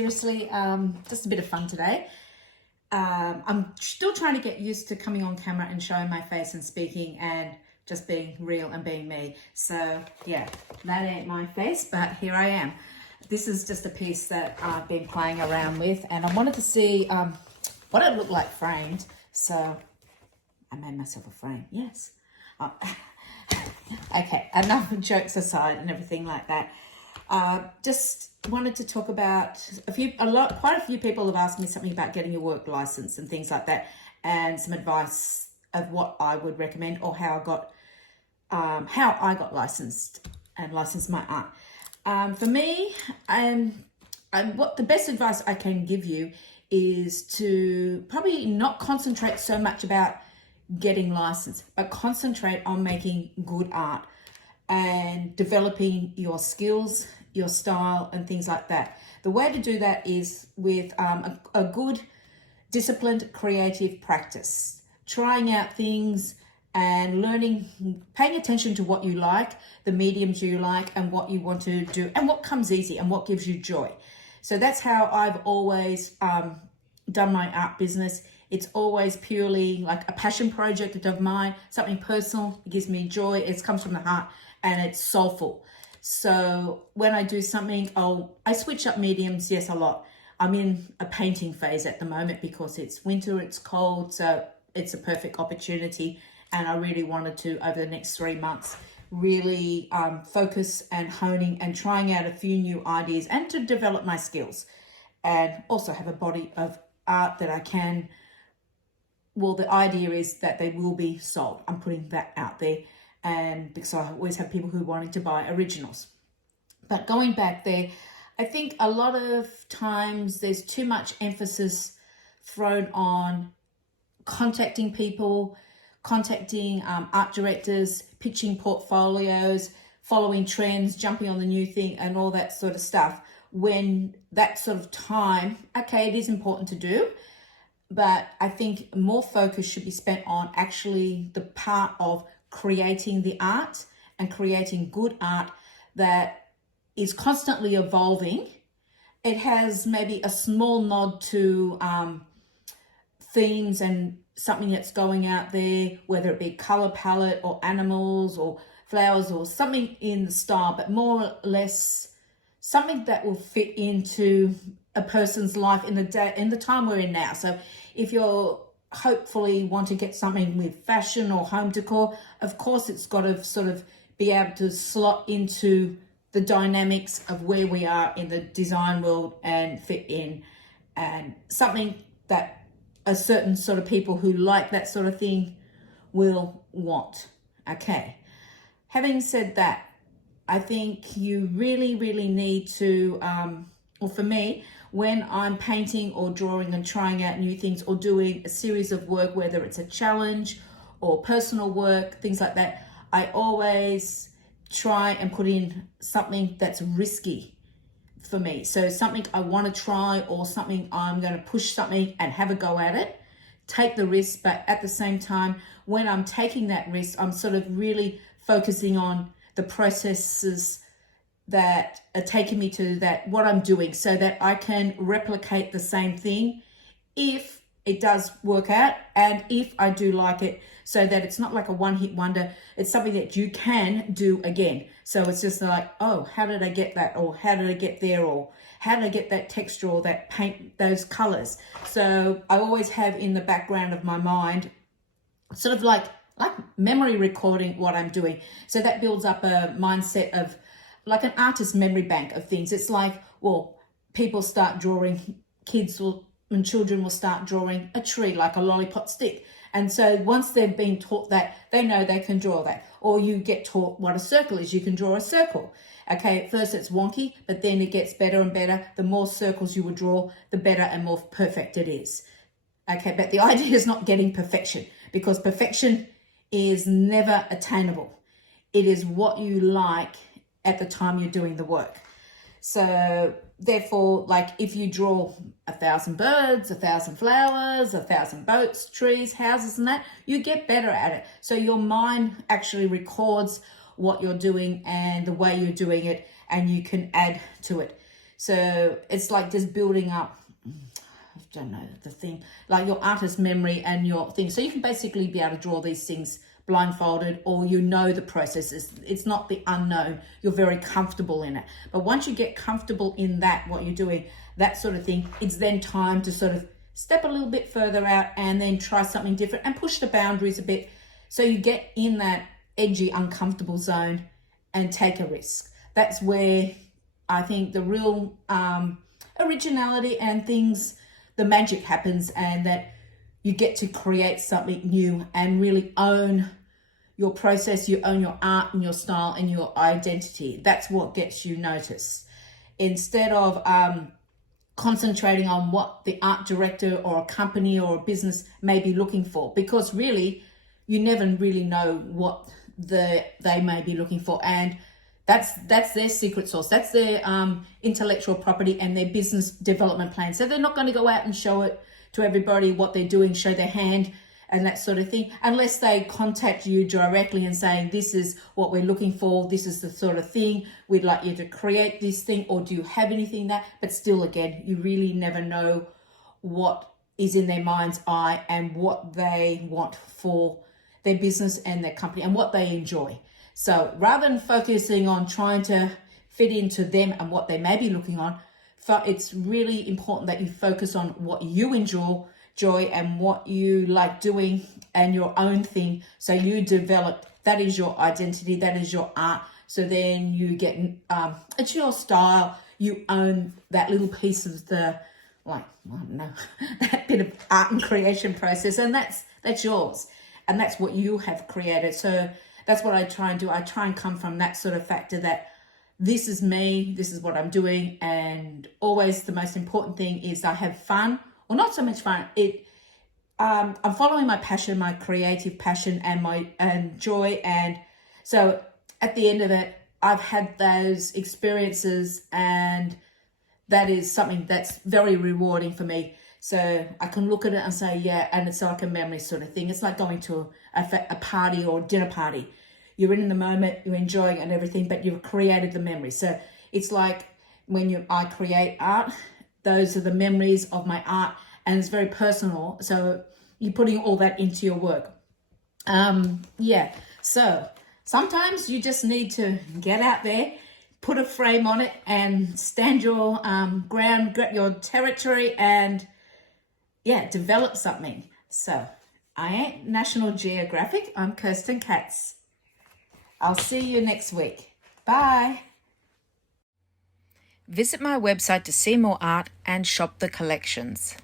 seriously, just a bit of fun today. I'm still trying to get used to coming on camera and showing my face and speaking and just being real and being me. So yeah, that ain't my face, but here I am. This is just a piece that I've been playing around with, and I wanted to see what it looked like framed. So I made myself a frame, yes. Okay, enough jokes aside and everything like that. Just wanted to talk about quite a few people have asked me something about getting your work license and things like that, and some advice of what I would recommend or how I got licensed and licensed my art. For me, what the best advice I can give you is to probably not concentrate so much about getting licensed, but concentrate on making good art and developing your skills, your style, and things like that. The way to do that is with a good, disciplined, creative practice, trying out things and learning, paying attention to what you like, the mediums you like, and what you want to do, and what comes easy and what gives you joy. So that's how I've always done my art business. It's always purely like a passion project of mine, something personal. It gives me joy. It comes from the heart and it's soulful. So when I do something, I switch up mediums, yes, a lot. I'm in a painting phase at the moment because it's winter, it's cold, so it's a perfect opportunity. And I really wanted to, over the next 3 months, really focus and honing and trying out a few new ideas and to develop my skills and also have a body of art that I can. Well, the idea is that they will be sold. I'm putting that out there, and because I always have people who are wanting to buy originals. But going back there, I think a lot of times there's too much emphasis thrown on contacting people, contacting art directors, pitching portfolios, following trends, jumping on the new thing and all that sort of stuff. When that sort of time, okay, it is important to do, but I think more focus should be spent on actually the part of creating the art and creating good art that is constantly evolving. It has maybe a small nod to themes and something that's going out there, whether it be color palette or animals or flowers or something in the style, but more or less something that will fit into a person's life in the time we're in now. So if you're hopefully want to get something with fashion or home decor, of course it's got to sort of be able to slot into the dynamics of where we are in the design world and fit in, and something that a certain sort of people who like that sort of thing will want. Okay. Having said that, I think you really, really need to, or for me, when I'm painting or drawing and trying out new things or doing a series of work, whether it's a challenge or personal work, things like that, I always try and put in something that's risky for me. So something I want to try or something I'm going to push something and have a go at it, take the risk, but at the same time, when I'm taking that risk, I'm sort of really focusing on the processes that are taking me to that, what I'm doing, so that I can replicate the same thing if it does work out and if I do like it, so that it's not like a one-hit wonder. It's something that you can do again. So it's just like, oh, how did I get that? Or how did I get there? Or how did I get that texture or that paint, those colors? So I always have in the background of my mind sort of like memory recording what I'm doing. So that builds up a mindset of like an artist's memory bank of things. It's like, well, people start drawing, and children will start drawing a tree like a lollipop stick. And so once they've been taught that, they know they can draw that. Or you get taught what a circle is, you can draw a circle. Okay, at first it's wonky, but then it gets better and better. The more circles you would draw, the better and more perfect it is. Okay, but the idea is not getting perfection, because perfection is never attainable. It is what you like at the time you're doing the work. So therefore, like if you draw 1,000 birds, 1,000 flowers, 1,000 boats, trees, houses and that, you get better at it. So your mind actually records what you're doing and the way you're doing it, and you can add to it. So it's like just building up, I don't know, the thing, like your artist memory and your thing. So you can basically be able to draw these things blindfolded, or you know the process. It's not the unknown. You're very comfortable in it. But once you get comfortable in that, what you're doing, that sort of thing, it's then time to sort of step a little bit further out and then try something different and push the boundaries a bit. So you get in that edgy, uncomfortable zone and take a risk. That's where I think the real originality and things, the magic happens, and that you get to create something new and really own your process, you own your art and your style and your identity. That's what gets you noticed. Instead of concentrating on what the art director or a company or a business may be looking for, because really you never really know what they may be looking for, and that's their secret sauce. That's their intellectual property and their business development plan. So they're not going to go out and show it to everybody what they're doing, show their hand and that sort of thing, unless they contact you directly and saying, this is what we're looking for, this is the sort of thing, we'd like you to create this thing, or do you have anything that, but still, again, you really never know what is in their mind's eye and what they want for their business and their company and what they enjoy. So rather than focusing on trying to fit into them and what they may be looking on, it's really important that you focus on what you enjoy and what you like doing and your own thing. So you develop, that is your identity, that is your art. So then you get, it's your style. You own that little piece of the, like, I don't know, that bit of art and creation process, and that's yours. And that's what you have created. So that's what I try and do. I try and come from that sort of factor that this is me, this is what I'm doing. And always the most important thing is I have fun, or not so much fun. I'm following my passion, my creative passion and joy. And so at the end of it, I've had those experiences, and that is something that's very rewarding for me. So I can look at it and say, yeah, and it's like a memory sort of thing. It's like going to a party or a dinner party. You're in the moment, you're enjoying it and everything, but you've created the memory. So it's like when I create art, those are the memories of my art, and it's very personal. So you're putting all that into your work. Yeah, so sometimes you just need to get out there, put a frame on it and stand your ground, get your territory, and yeah, develop something. So I ain't National Geographic. I'm Kirsten Katz. I'll see you next week. Bye. Visit my website to see more art and shop the collections.